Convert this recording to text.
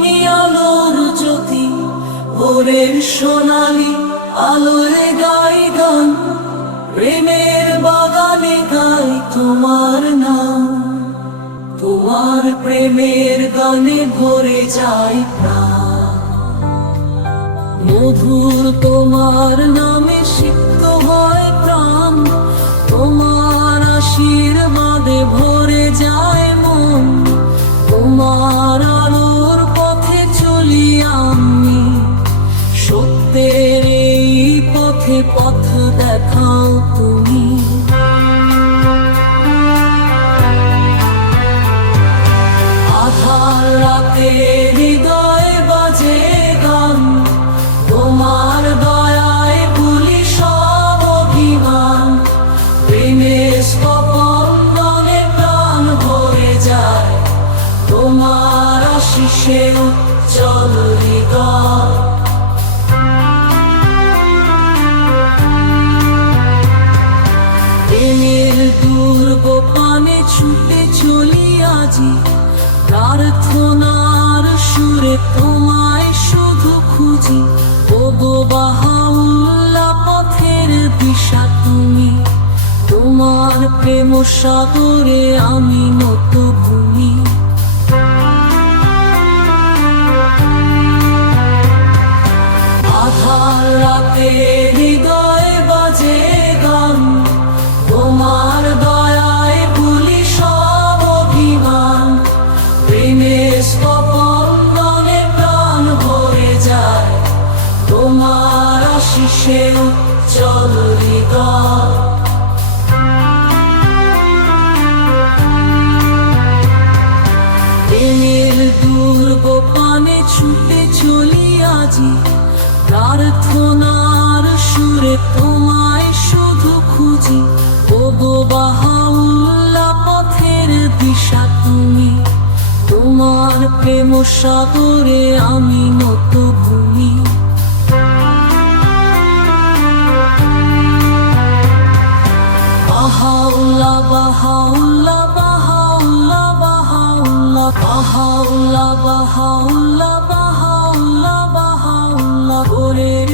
তুমি আলোর জ্যোতি, ভোরের সোনালি আলোরে গাই গান, প্রেমের বাগানে গাই তোমার নাম। তোমার প্রেমের গানে ভরে যায় প্রাণ, মধুর তোমার নামে সিক্ত হয় প্রাণ। তোমার আশীর্বাদে ভরে যায় মন, তোমার আলোর পথে চলি আমি। সত্যের এই পথে পথ দেখাও তুমি। আধার রাতে হৃদয় বাজে গান, তোমার দয়ায় ভুলি সব অভিমান। প্রেমের স্পন্দনে প্রাণ ভরে যায়, তোমার আশিসে উজ্জ্বল হৃদয়। প্রেমের দুর্গ পানে ছুটে চলি আজি, প্রার্থনার সুরে তোমায় শুধু খুঁজি। ওগো বাহাউল্লাহ পথের দিশা তুমি, তোমার প্রেম সাগরে আমি নত ভূমি। আধার রাতে হৃদয় বাজে গান, তোমার দয়ায় ভুলি সব অভিমান। প্রেমের স্পন্দনে প্রাণ ভরে যায়, তোমার আশিসে উজ্জ্বল হৃদয়। প্রেমের দুর্গ পানে ছুটে চলি আজি, প্রার্থনার সুরে তোমায় শুধু খুঁজি। ওগো বাহাউল্লাহ পথের দিশা তুমি, তোমার প্রেম সাগরে আমি নত ভূমি। বাহাউল্লাহ বাহাউল্লাহ বাহাউল্লাহ বাহাউল্লাহ বাহাউল্লাহ বাহাউল্লাহ বাহাউল্লাহ বাহাউল্লাহ। ভোরের